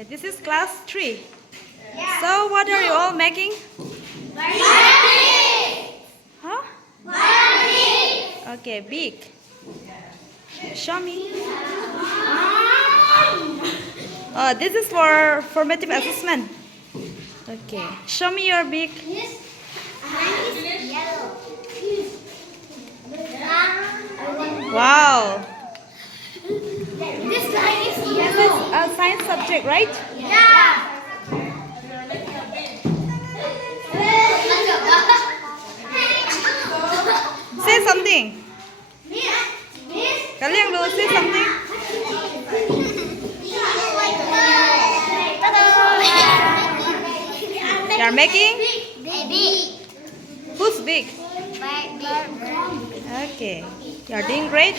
Okay, this is class 3. Yeah. So what are you all making? Huh? Okay, big. Show me. This is for formative assessment. Okay, show me your big. Wow. This line is This is a science subject, right? yeah. Say something. Kalian dulu say something. You are making? Who's big? Okay. You are doing great.